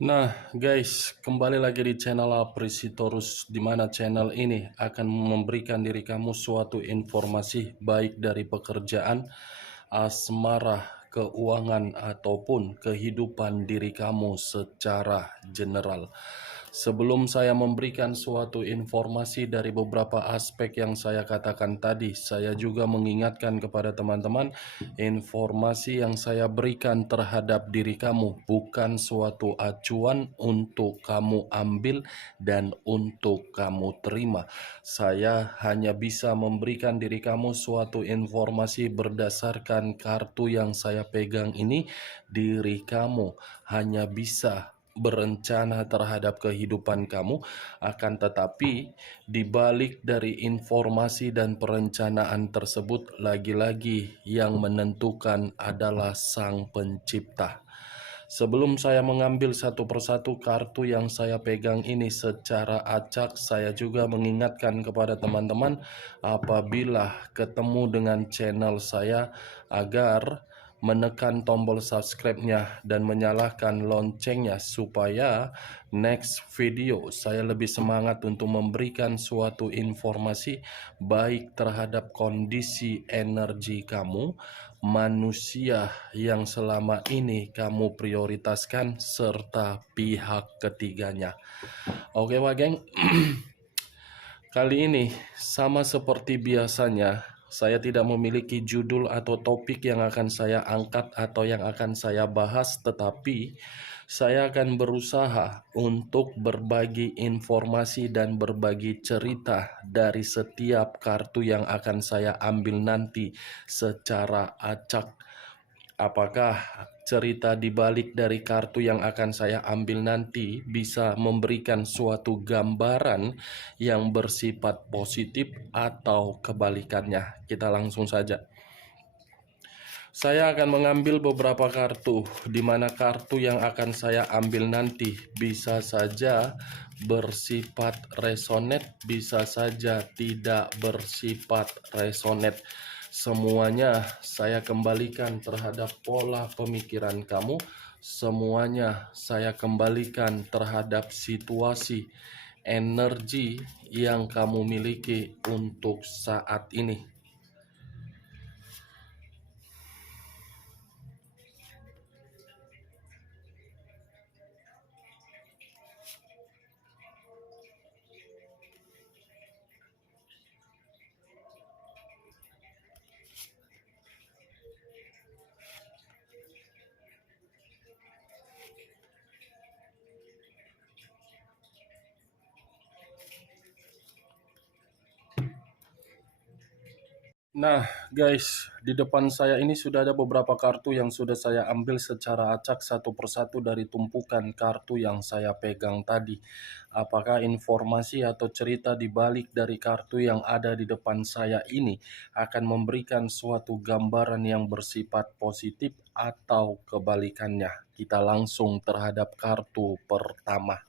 Nah, guys, kembali lagi di channel Apresitorus, di mana channel ini akan memberikan diri kamu suatu informasi baik dari pekerjaan, asmara, keuangan, ataupun kehidupan diri kamu secara general. Sebelum saya memberikan suatu informasi dari beberapa aspek yang saya katakan tadi, saya juga mengingatkan kepada teman-teman, informasi yang saya berikan terhadap diri kamu bukan suatu acuan untuk kamu ambil dan untuk kamu terima. Saya hanya bisa memberikan diri kamu suatu informasi berdasarkan kartu yang saya pegang ini. Diri kamu hanya bisa berencana terhadap kehidupan kamu, akan tetapi di balik dari informasi dan perencanaan tersebut, lagi-lagi yang menentukan adalah Sang Pencipta. Sebelum saya mengambil satu persatu kartu yang saya pegang ini secara acak, saya juga mengingatkan kepada teman-teman apabila ketemu dengan channel saya agar menekan tombol subscribe-nya dan menyalakan loncengnya supaya next video saya lebih semangat untuk memberikan suatu informasi baik terhadap kondisi energi kamu, manusia yang selama ini kamu prioritaskan, serta pihak ketiganya. Oke, Wak Geng. Kali ini sama seperti biasanya, saya tidak memiliki judul atau topik yang akan saya angkat atau yang akan saya bahas, tetapi saya akan berusaha untuk berbagi informasi dan berbagi cerita dari setiap kartu yang akan saya ambil nanti secara acak. Apakah cerita di balik dari kartu yang akan saya ambil nanti bisa memberikan suatu gambaran yang bersifat positif atau kebalikannya? Kita langsung saja. Saya akan mengambil beberapa kartu, di mana kartu yang akan saya ambil nanti bisa saja bersifat resonate, bisa saja tidak bersifat resonate. Semuanya saya kembalikan terhadap pola pemikiran kamu. Semuanya saya kembalikan terhadap situasi energi yang kamu miliki untuk saat ini. Nah, guys, di depan saya ini sudah ada beberapa kartu yang sudah saya ambil secara acak satu persatu dari tumpukan kartu yang saya pegang tadi. Apakah informasi atau cerita di balik dari kartu yang ada di depan saya ini akan memberikan suatu gambaran yang bersifat positif atau kebalikannya? Kita langsung terhadap kartu pertama.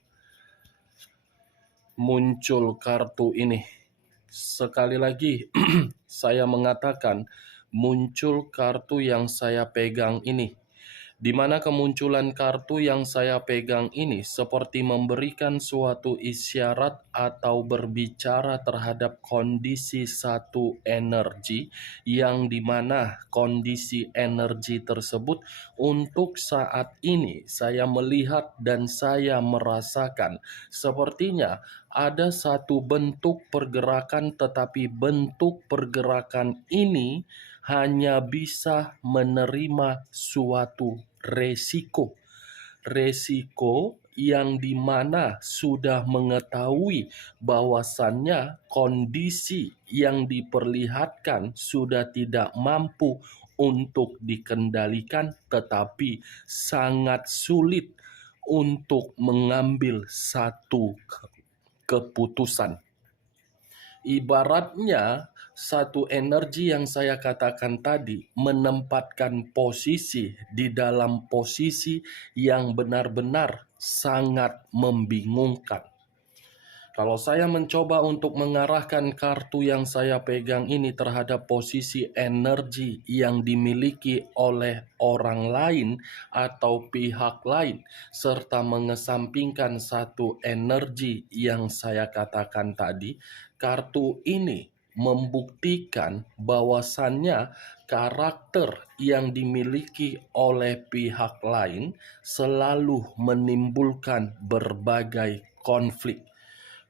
Muncul kartu ini. Sekali lagi, saya mengatakan muncul kartu yang saya pegang ini, di mana kemunculan kartu yang saya pegang ini seperti memberikan suatu isyarat atau berbicara terhadap kondisi satu energi, yang dimana kondisi energi tersebut untuk saat ini saya melihat dan saya merasakan sepertinya ada satu bentuk pergerakan, tetapi bentuk pergerakan ini hanya bisa menerima suatu resiko. Resiko yang dimana sudah mengetahui bahwasannya kondisi yang diperlihatkan sudah tidak mampu untuk dikendalikan, tetapi sangat sulit untuk mengambil satu keputusan. Ibaratnya satu energi yang saya katakan tadi menempatkan posisi di dalam posisi yang benar-benar sangat membingungkan. Kalau saya mencoba untuk mengarahkan kartu yang saya pegang ini terhadap posisi energi yang dimiliki oleh orang lain atau pihak lain, serta mengesampingkan satu energi yang saya katakan tadi, kartu ini membuktikan bahwasannya karakter yang dimiliki oleh pihak lain selalu menimbulkan berbagai konflik.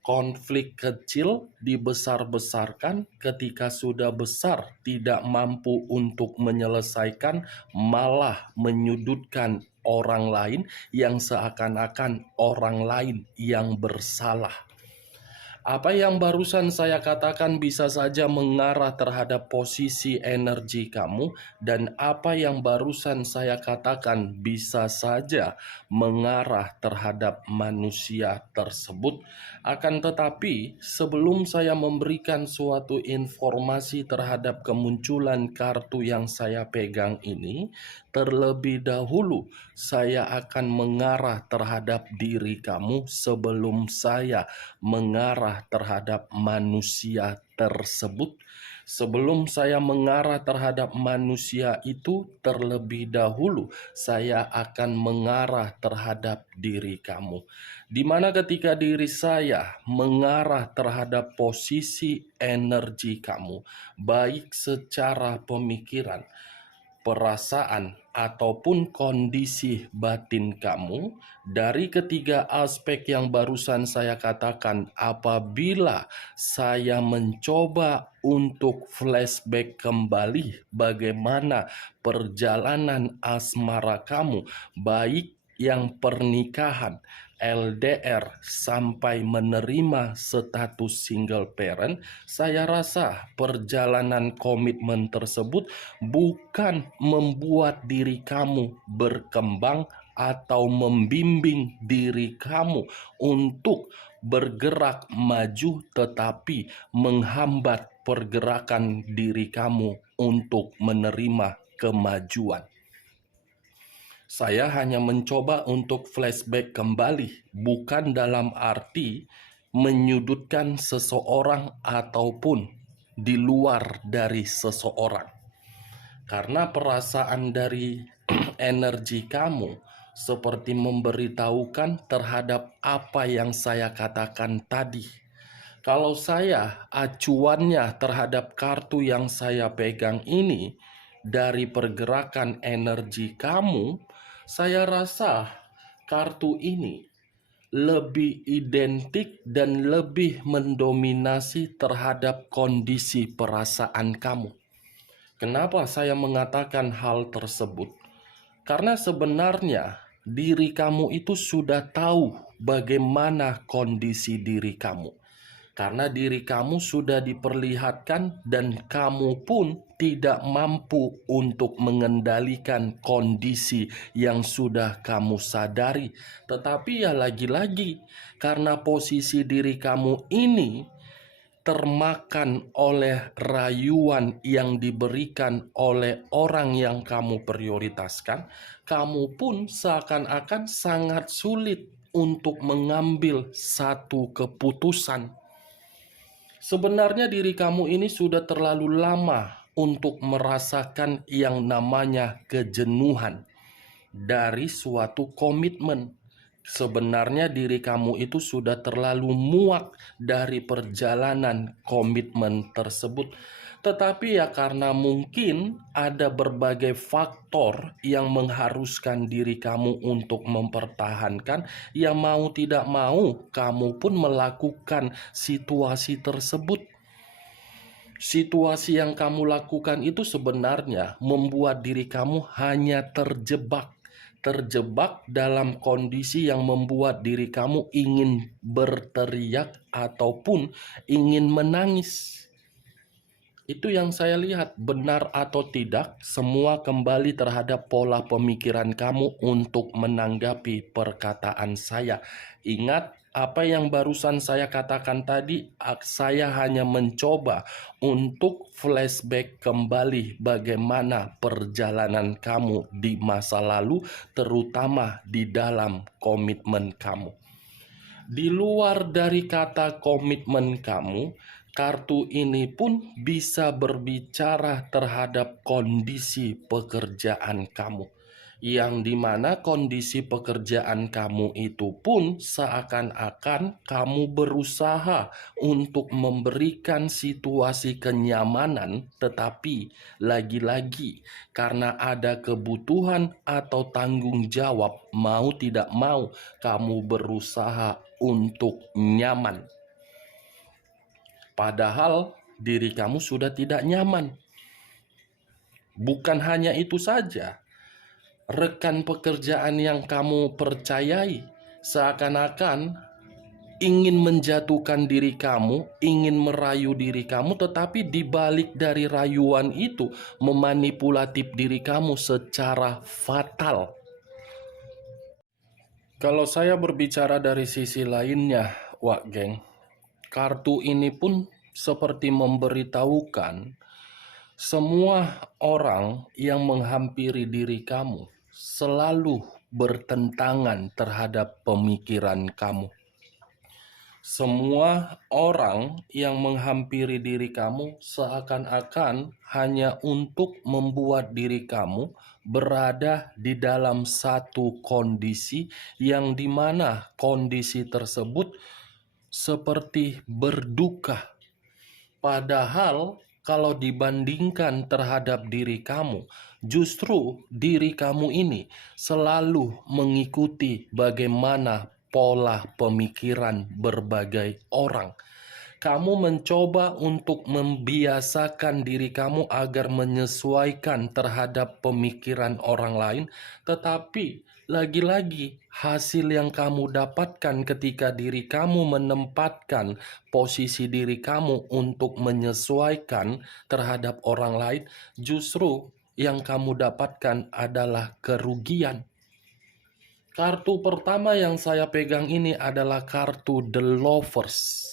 Konflik kecil dibesar-besarkan, ketika sudah besar tidak mampu untuk menyelesaikan, malah menyudutkan orang lain yang seakan-akan orang lain yang bersalah. Apa yang barusan saya katakan bisa saja mengarah terhadap posisi energi kamu, dan apa yang barusan saya katakan bisa saja mengarah terhadap manusia tersebut. Akan tetapi, sebelum saya memberikan suatu informasi terhadap kemunculan kartu yang saya pegang ini, terlebih dahulu saya akan mengarah terhadap diri kamu sebelum saya mengarah terhadap manusia tersebut. Sebelum saya mengarah terhadap manusia itu, terlebih dahulu saya akan mengarah terhadap diri kamu. Di mana ketika diri saya mengarah terhadap posisi energi kamu, baik secara pemikiran, perasaan, ataupun kondisi batin kamu, dari ketiga aspek yang barusan saya katakan, apabila saya mencoba untuk flashback kembali bagaimana perjalanan asmara kamu, baik yang pernikahan, LDR, sampai menerima status single parent, saya rasa perjalanan komitmen tersebut bukan membuat diri kamu berkembang atau membimbing diri kamu untuk bergerak maju, tetapi menghambat pergerakan diri kamu untuk menerima kemajuan. Saya hanya mencoba untuk flashback kembali, bukan dalam arti menyudutkan seseorang ataupun di luar dari seseorang. Karena perasaan dari energi kamu seperti memberitahukan terhadap apa yang saya katakan tadi. Kalau saya acuannya terhadap kartu yang saya pegang ini dari pergerakan energi kamu, saya rasa kartu ini lebih identik dan lebih mendominasi terhadap kondisi perasaan kamu. Kenapa saya mengatakan hal tersebut? Karena sebenarnya diri kamu itu sudah tahu bagaimana kondisi diri kamu. Karena diri kamu sudah diperlihatkan dan kamu pun tidak mampu untuk mengendalikan kondisi yang sudah kamu sadari. Tetapi ya lagi-lagi, karena posisi diri kamu ini termakan oleh rayuan yang diberikan oleh orang yang kamu prioritaskan, kamu pun seakan-akan sangat sulit untuk mengambil satu keputusan. Sebenarnya diri kamu ini sudah terlalu lama untuk merasakan yang namanya kejenuhan dari suatu komitmen. Sebenarnya diri kamu itu sudah terlalu muak dari perjalanan komitmen tersebut. Tetapi ya karena mungkin ada berbagai faktor yang mengharuskan diri kamu untuk mempertahankan, ya mau tidak mau kamu pun melakukan situasi tersebut. Situasi yang kamu lakukan itu sebenarnya membuat diri kamu hanya terjebak dalam kondisi yang membuat diri kamu ingin berteriak ataupun ingin menangis. Itu yang saya lihat, benar atau tidak, semua kembali terhadap pola pemikiran kamu untuk menanggapi perkataan saya. Ingat, apa yang barusan saya katakan tadi, saya hanya mencoba untuk flashback kembali bagaimana perjalanan kamu di masa lalu, terutama di dalam komitmen kamu. Di luar dari kata komitmen kamu, kartu ini pun bisa berbicara terhadap kondisi pekerjaan kamu, yang dimana kondisi pekerjaan kamu itu pun seakan-akan kamu berusaha untuk memberikan situasi kenyamanan, tetapi lagi-lagi karena ada kebutuhan atau tanggung jawab, mau tidak mau kamu berusaha untuk nyaman. Padahal diri kamu sudah tidak nyaman. Bukan hanya itu saja, rekan pekerjaan yang kamu percayai seakan-akan ingin menjatuhkan diri kamu, ingin merayu diri kamu, tetapi di balik dari rayuan itu memanipulatif diri kamu secara fatal. Kalau saya berbicara dari sisi lainnya, Wak Geng, kartu ini pun seperti memberitahukan semua orang yang menghampiri diri kamu selalu bertentangan terhadap pemikiran kamu. Semua orang yang menghampiri diri kamu seakan-akan hanya untuk membuat diri kamu berada di dalam satu kondisi yang dimana kondisi tersebut seperti berduka. Padahal kalau dibandingkan terhadap diri kamu, justru diri kamu ini selalu mengikuti bagaimana pola pemikiran berbagai orang. Kamu mencoba untuk membiasakan diri kamu agar menyesuaikan terhadap pemikiran orang lain, tetapi lagi-lagi hasil yang kamu dapatkan ketika diri kamu menempatkan posisi diri kamu untuk menyesuaikan terhadap orang lain, justru yang kamu dapatkan adalah kerugian. Kartu pertama yang saya pegang ini adalah kartu The Lovers,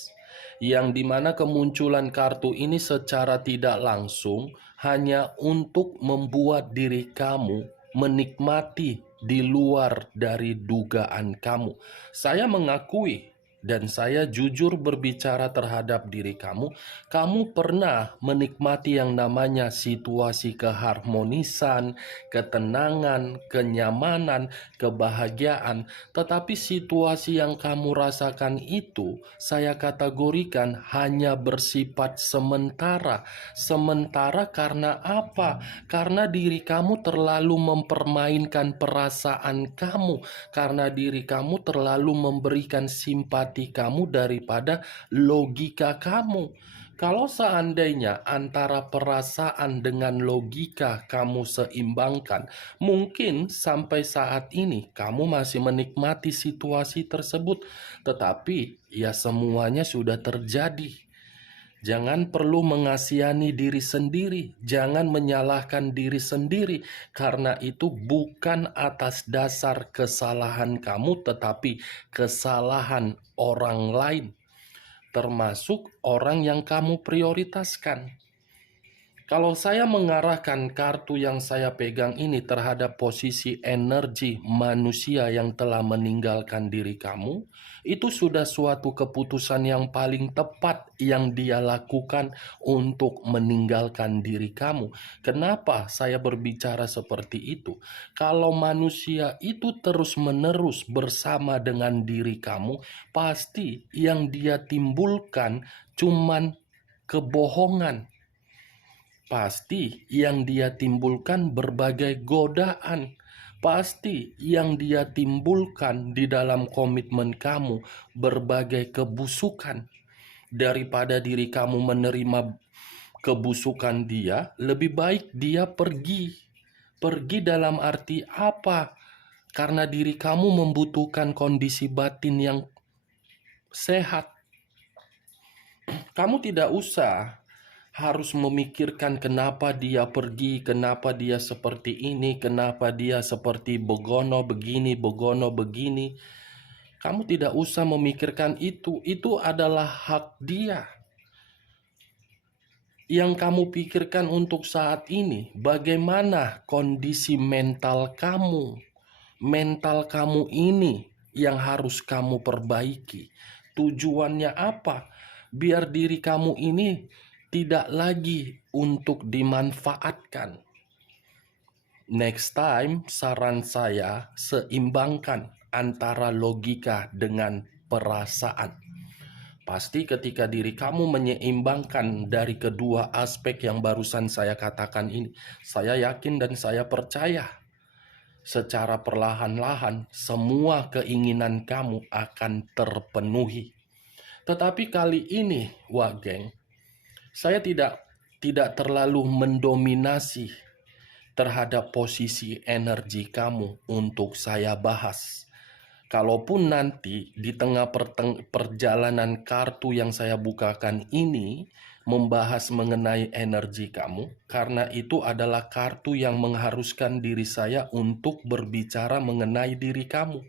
yang dimana kemunculan kartu ini secara tidak langsung hanya untuk membuat diri kamu menikmati di luar dari dugaan kamu. Saya mengakui dan saya jujur berbicara terhadap diri kamu. Kamu pernah menikmati yang namanya situasi keharmonisan, ketenangan, kenyamanan, kebahagiaan. Tetapi situasi yang kamu rasakan itu saya kategorikan hanya bersifat sementara. Sementara karena apa? Karena diri kamu terlalu mempermainkan perasaan kamu. Karena diri kamu terlalu memberikan simpati kamu daripada logika kamu. Kalau seandainya antara perasaan dengan logika kamu seimbangkan, mungkin sampai saat ini kamu masih menikmati situasi tersebut. Tetapi ya semuanya sudah terjadi. Jangan perlu mengasihani diri sendiri, jangan menyalahkan diri sendiri, karena itu bukan atas dasar kesalahan kamu, tetapi kesalahan orang lain, termasuk orang yang kamu prioritaskan. Kalau saya mengarahkan kartu yang saya pegang ini terhadap posisi energi manusia yang telah meninggalkan diri kamu, itu sudah suatu keputusan yang paling tepat yang dia lakukan untuk meninggalkan diri kamu. Kenapa saya berbicara seperti itu? Kalau manusia itu terus-menerus bersama dengan diri kamu, pasti yang dia timbulkan cuman kebohongan. Pasti yang dia timbulkan berbagai godaan. Pasti yang dia timbulkan di dalam komitmen kamu berbagai kebusukan. Daripada diri kamu menerima kebusukan dia, lebih baik dia pergi. Pergi dalam arti apa? Karena diri kamu membutuhkan kondisi batin yang sehat. Kamu tidak usah harus memikirkan kenapa dia pergi, kenapa dia seperti ini, kenapa dia seperti begono begini, begono begini. Kamu tidak usah memikirkan itu adalah hak dia. Yang kamu pikirkan untuk saat ini, bagaimana kondisi mental kamu. Mental kamu ini yang harus kamu perbaiki? Tujuannya apa? Biar diri kamu ini tidak lagi untuk dimanfaatkan. Next time, saran saya seimbangkan antara logika dengan perasaan. Pasti ketika diri kamu menyeimbangkan dari kedua aspek yang barusan saya katakan ini, saya yakin dan saya percaya secara perlahan-lahan semua keinginan kamu akan terpenuhi. Tetapi kali ini, Wak Geng, saya tidak terlalu mendominasi terhadap posisi energi kamu untuk saya bahas. Kalaupun nanti di tengah perjalanan kartu yang saya bukakan ini membahas mengenai energi kamu, karena itu adalah kartu yang mengharuskan diri saya untuk berbicara mengenai diri kamu.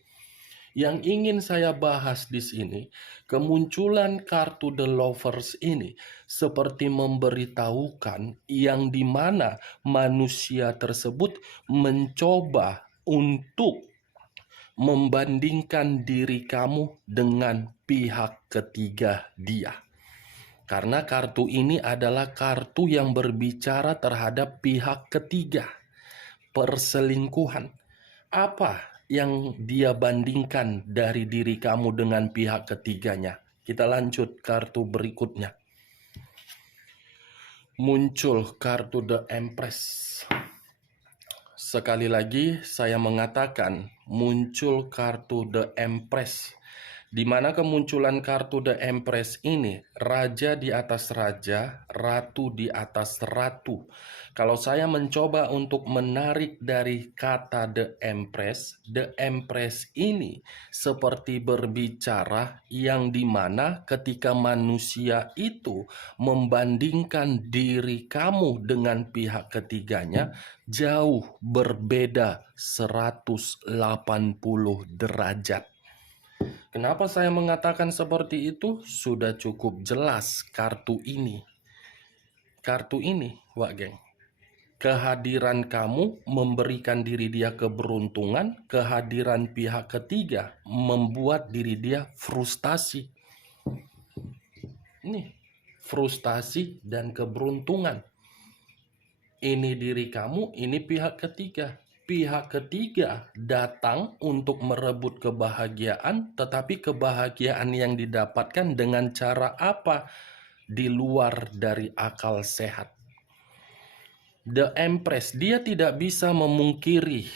Yang ingin saya bahas di sini, kemunculan kartu The Lovers ini seperti memberitahukan yang dimana manusia tersebut mencoba untuk membandingkan diri kamu dengan pihak ketiga dia. Karena kartu ini adalah kartu yang berbicara terhadap pihak ketiga. Perselingkuhan. Apa yang dia bandingkan dari diri kamu dengan pihak ketiganya? Kita lanjut kartu berikutnya. Muncul kartu The Empress. Sekali lagi saya mengatakan muncul kartu The Empress, di mana kemunculan kartu The Empress ini raja di atas raja, ratu di atas ratu. Kalau saya mencoba untuk menarik dari kata The Empress ini seperti berbicara yang dimana ketika manusia itu membandingkan diri kamu dengan pihak ketiganya, jauh berbeda 180 derajat. Kenapa saya mengatakan seperti itu? Sudah cukup jelas kartu ini. Kartu ini, Wak Geng. Kehadiran kamu memberikan diri dia keberuntungan, kehadiran pihak ketiga membuat diri dia frustasi. Ini frustasi dan keberuntungan. Ini diri kamu, ini pihak ketiga. Pihak ketiga datang untuk merebut kebahagiaan, tetapi kebahagiaan yang didapatkan dengan cara apa? Di luar dari akal sehat. The Empress, dia tidak bisa memungkiri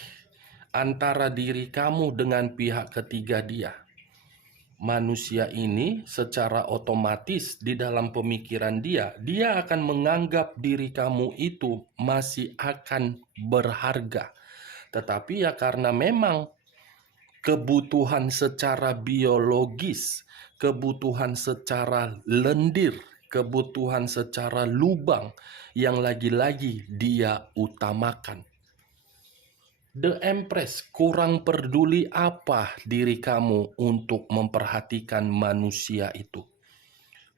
antara diri kamu dengan pihak ketiga dia. Manusia ini secara otomatis di dalam pemikiran dia akan menganggap diri kamu itu masih akan berharga. Tetapi ya karena memang kebutuhan secara biologis, kebutuhan secara lendir, kebutuhan secara lubang yang lagi-lagi dia utamakan. The Empress, kurang peduli apa diri kamu untuk memperhatikan manusia itu?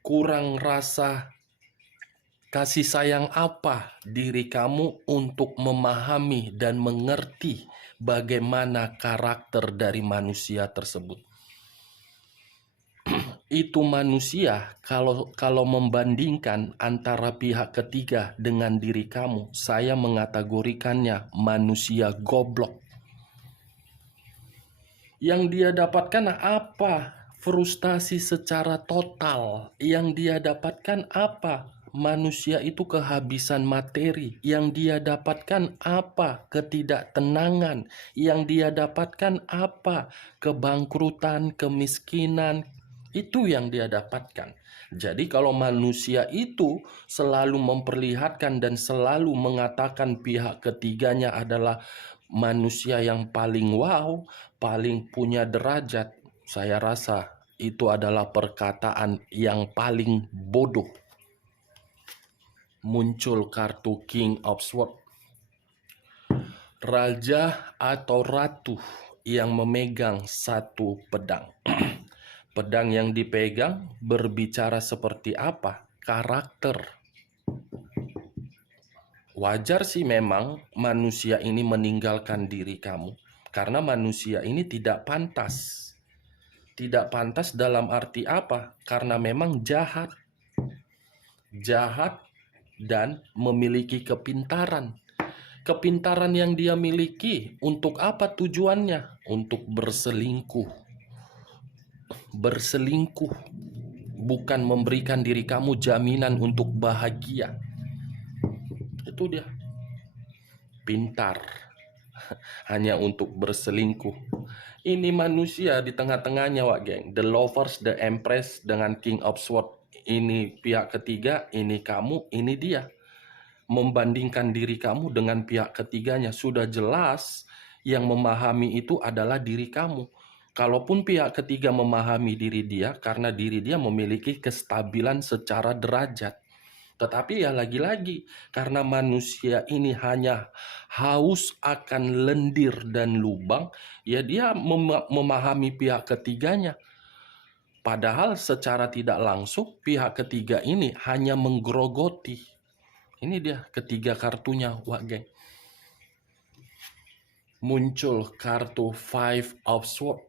Kurang rasa kasih sayang apa diri kamu untuk memahami dan mengerti bagaimana karakter dari manusia tersebut? Itu manusia kalau membandingkan antara pihak ketiga dengan diri kamu, saya mengategorikannya manusia goblok. Yang dia dapatkan apa? Frustasi secara total. Yang dia dapatkan apa? Manusia itu kehabisan materi. Yang dia dapatkan apa? Ketidaktenangan. Yang dia dapatkan apa? Kebangkrutan, kemiskinan. Itu yang dia dapatkan. Jadi kalau manusia itu selalu memperlihatkan dan selalu mengatakan pihak ketiganya adalah manusia yang paling wow, paling punya derajat, saya rasa itu adalah perkataan yang paling bodoh. Muncul kartu King of Swords. Raja atau ratu yang memegang satu pedang. Pedang yang dipegang berbicara seperti apa? Karakter. Wajar sih memang manusia ini meninggalkan diri kamu, karena manusia ini tidak pantas Tidak pantas dalam arti apa? Karena memang jahat. Jahat dan memiliki kepintaran. Kepintaran yang dia miliki untuk apa tujuannya? Untuk berselingkuh. Berselingkuh bukan memberikan diri kamu jaminan untuk bahagia. Itu dia. Pintar hanya untuk berselingkuh. Ini manusia di tengah-tengahnya, Wak geng. The Lovers, The Empress dengan King of Swords. Ini pihak ketiga, ini kamu, ini dia. Membandingkan diri kamu dengan pihak ketiganya. Sudah jelas yang memahami itu adalah diri kamu. Kalaupun pihak ketiga memahami diri dia, karena diri dia memiliki kestabilan secara derajat. Tetapi ya lagi-lagi, karena manusia ini hanya haus akan lendir dan lubang, ya dia memahami pihak ketiganya. Padahal secara tidak langsung pihak ketiga ini hanya menggerogoti. Ini dia ketiga kartunya, Wak geng. Muncul kartu Five of Swords.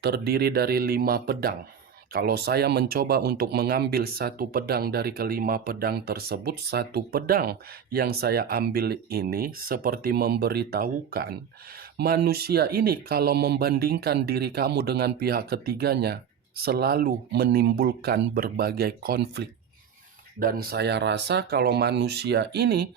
Terdiri dari 5 pedang. Kalau saya mencoba untuk mengambil satu pedang dari kelima pedang tersebut, satu pedang yang saya ambil ini seperti memberitahukan, manusia ini kalau membandingkan diri kamu dengan pihak ketiganya, selalu menimbulkan berbagai konflik. Dan saya rasa kalau manusia ini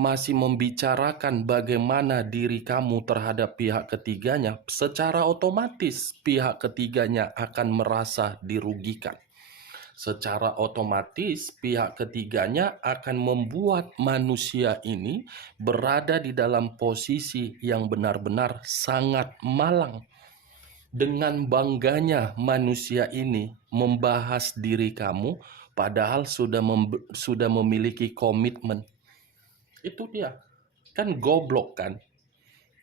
masih membicarakan bagaimana diri kamu terhadap pihak ketiganya, secara otomatis pihak ketiganya akan merasa dirugikan. Secara otomatis pihak ketiganya akan membuat manusia ini berada di dalam posisi yang benar-benar sangat malang. Dengan bangganya manusia ini membahas diri kamu, padahal sudah memiliki komitmen. Itu dia. Kan goblok kan?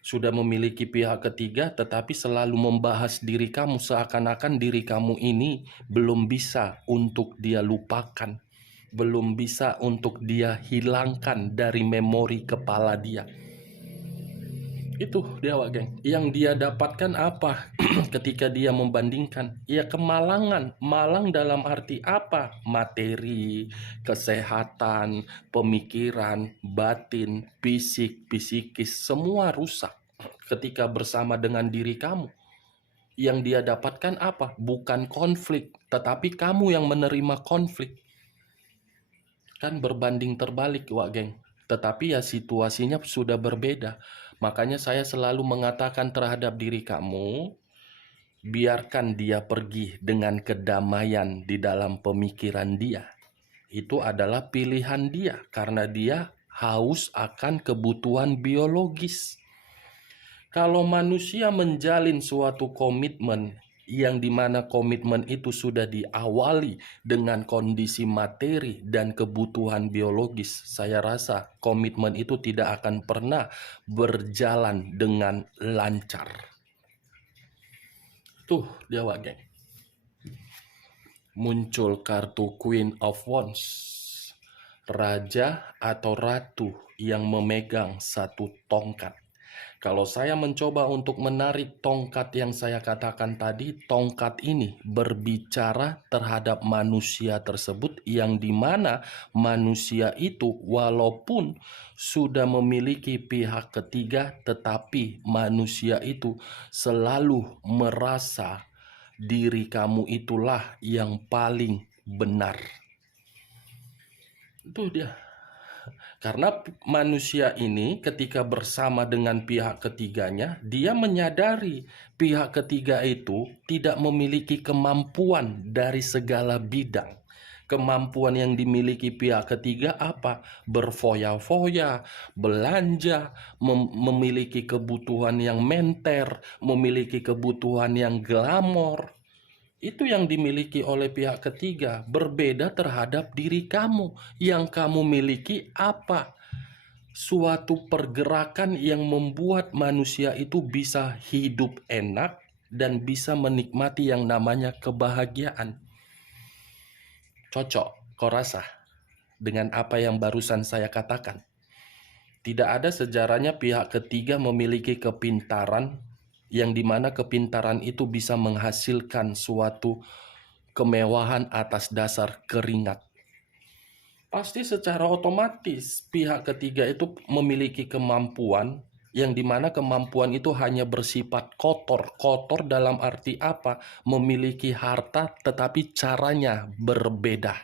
Sudah memiliki pihak ketiga tetapi selalu membahas diri kamu seakan-akan diri kamu ini belum bisa untuk dia lupakan. Belum bisa untuk dia hilangkan dari memori kepala dia. Itu dia, Wak geng. Yang dia dapatkan apa ketika dia membandingkan? Ya kemalangan. Malang dalam arti apa? Materi, kesehatan, pemikiran, batin, fisik, psikis, semua rusak ketika bersama dengan diri kamu. Yang dia dapatkan apa? Bukan konflik, tetapi kamu yang menerima konflik. Kan berbanding terbalik, Wak geng. Tetapi ya situasinya sudah berbeda. Makanya saya selalu mengatakan terhadap diri kamu, biarkan dia pergi dengan kedamaian di dalam pemikiran dia. Itu adalah pilihan dia karena dia haus akan kebutuhan biologis. Kalau manusia menjalin suatu komitmen yang dimana komitmen itu sudah diawali dengan kondisi materi dan kebutuhan biologis, saya rasa komitmen itu tidak akan pernah berjalan dengan lancar. Tuh dia, Wak geng. Muncul kartu Queen of Wands. Raja atau ratu yang memegang satu tongkat. Kalau saya mencoba untuk menarik tongkat yang saya katakan tadi, tongkat ini berbicara terhadap manusia tersebut yang dimana manusia itu walaupun sudah memiliki pihak ketiga, tetapi manusia itu selalu merasa diri kamu itulah yang paling benar. Itu dia. Karena manusia ini ketika bersama dengan pihak ketiganya, dia menyadari pihak ketiga itu tidak memiliki kemampuan dari segala bidang. Kemampuan yang dimiliki pihak ketiga apa? Berfoya-foya, belanja, memiliki kebutuhan yang menter, memiliki kebutuhan yang glamor. Itu yang dimiliki oleh pihak ketiga, berbeda terhadap diri kamu. Yang kamu miliki apa? Suatu pergerakan yang membuat manusia itu bisa hidup enak dan bisa menikmati yang namanya kebahagiaan. Cocok, kau rasa, dengan apa yang barusan saya katakan? Tidak ada sejarahnya pihak ketiga memiliki kepintaran yang dimana kepintaran itu bisa menghasilkan suatu kemewahan atas dasar keringat. Pasti secara otomatis pihak ketiga itu memiliki kemampuan yang dimana kemampuan itu hanya bersifat kotor. Kotor dalam arti apa? Memiliki harta tetapi caranya berbeda.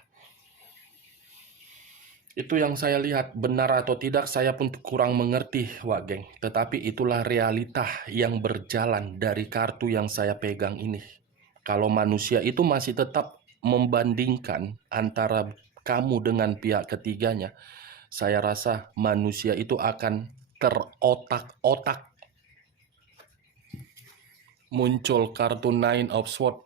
Itu yang saya lihat, benar atau tidak saya pun kurang mengerti, Wak Geng. Tetapi itulah realita yang berjalan dari kartu yang saya pegang ini. Kalau manusia itu masih tetap membandingkan antara kamu dengan pihak ketiganya, saya rasa manusia itu akan terotak-otak. Muncul kartu Nine of Swords.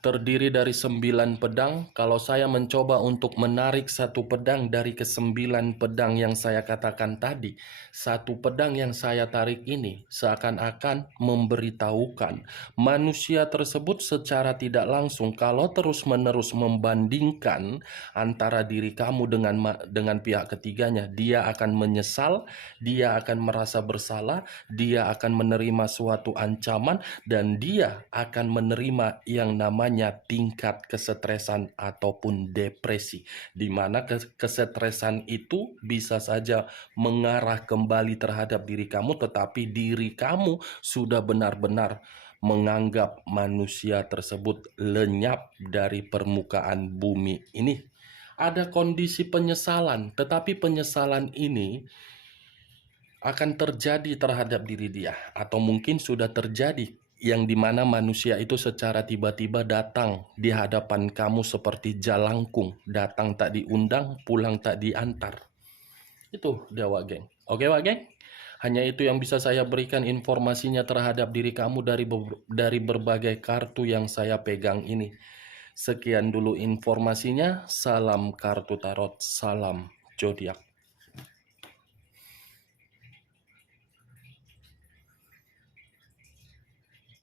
Terdiri dari 9 pedang. Kalau saya mencoba untuk menarik satu pedang dari ke-9 pedang yang saya katakan tadi, satu pedang yang saya tarik ini seakan-akan memberitahukan manusia tersebut secara tidak langsung kalau terus-menerus membandingkan antara diri kamu dengan pihak ketiganya, dia akan menyesal, dia akan merasa bersalah, dia akan menerima suatu ancaman, dan dia akan menerima yang namanya tingkat kesetresan ataupun depresi, di mana kesetresan itu bisa saja mengarah kembali terhadap diri kamu, tetapi diri kamu sudah benar-benar menganggap manusia tersebut lenyap dari permukaan bumi ini. Ada kondisi penyesalan, tetapi penyesalan ini akan terjadi terhadap diri dia, atau mungkin sudah terjadi, yang dimana manusia itu secara tiba-tiba datang di hadapan kamu seperti jalangkung, datang tak diundang, pulang tak diantar. Itu dia, Wak Geng. Oke, Wak Geng? Hanya itu yang bisa saya berikan informasinya terhadap diri kamu dari berbagai kartu yang saya pegang ini. Sekian dulu informasinya. Salam kartu tarot, salam zodiak.